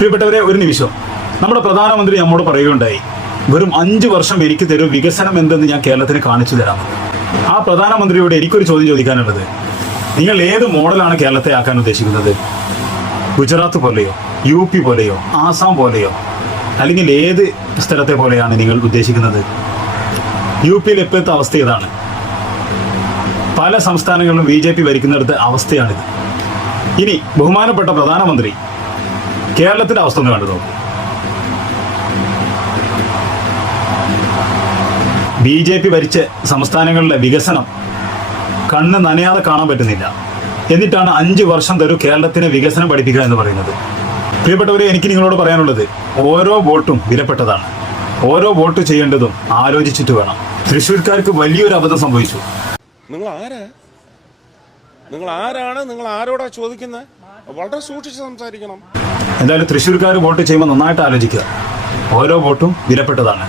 പ്രിയപ്പെട്ടവരെ, ഒരു നിമിഷം. നമ്മുടെ പ്രധാനമന്ത്രി നമ്മോട് പറയുകയുണ്ടായി, വെറും 5 വർഷം എനിക്ക് തരൂ, വികസനം എന്തെന്ന് ഞാൻ കേരളത്തിന് കാണിച്ചു തരാമെന്ന്. ആ പ്രധാനമന്ത്രിയോട് എനിക്കൊരു ചോദ്യം ചോദിക്കാനുള്ളത്, നിങ്ങൾ ഏത് മോഡലാണ് കേരളത്തെ ആക്കാൻ ഉദ്ദേശിക്കുന്നത്? ഗുജറാത്ത് പോലെയോ, UP പോലെയോ, ആസാം പോലെയോ, അല്ലെങ്കിൽ ഏത് സ്ഥലത്തെ പോലെയാണ് നിങ്ങൾ ഉദ്ദേശിക്കുന്നത്? UPയിൽ ഇപ്പോഴത്തെ അവസ്ഥ ഇതാണ്. പല സംസ്ഥാനങ്ങളിലും BJP ഭരിക്കുന്നിടത്ത് അവസ്ഥയാണിത്. ഇനി ബഹുമാനപ്പെട്ട പ്രധാനമന്ത്രി കേരളത്തിന്റെ അവസ്ഥ ഒന്ന് കണ്ടു നോക്കൂ. BJP ഭരിച്ച സംസ്ഥാനങ്ങളിലെ വികസനം കണ്ണ് നനയാതെ കാണാൻ പറ്റുന്നില്ല. എന്നിട്ടാണ് 5 വർഷം തരൂ കേരളത്തിന് വികസനം പഠിപ്പിക്കുക എന്ന് പറയുന്നത്. പ്രിയപ്പെട്ടവരെ, എനിക്ക് നിങ്ങളോട് പറയാനുള്ളത്, ഓരോ വോട്ടും വിലപ്പെട്ടതാണ്. ഓരോ വോട്ട് ചെയ്യേണ്ടതും ആലോചിച്ചിട്ട് വേണം. തൃശ്ശൂർക്കാർക്ക് വലിയൊരു അബദ്ധം സംഭവിച്ചു. നിങ്ങൾ ആരാണ്? നിങ്ങൾ ആരോടാ ചോദിക്കുന്നത്? വളരെ സൂക്ഷിച്ച് സംസാരിക്കണം. എന്തായാലും തൃശ്ശൂർക്കാർ വോട്ട് ചെയ്യുമ്പോൾ നന്നായിട്ട് ആലോചിക്കുക. ഓരോ വോട്ടും വിലപ്പെട്ടതാണ്.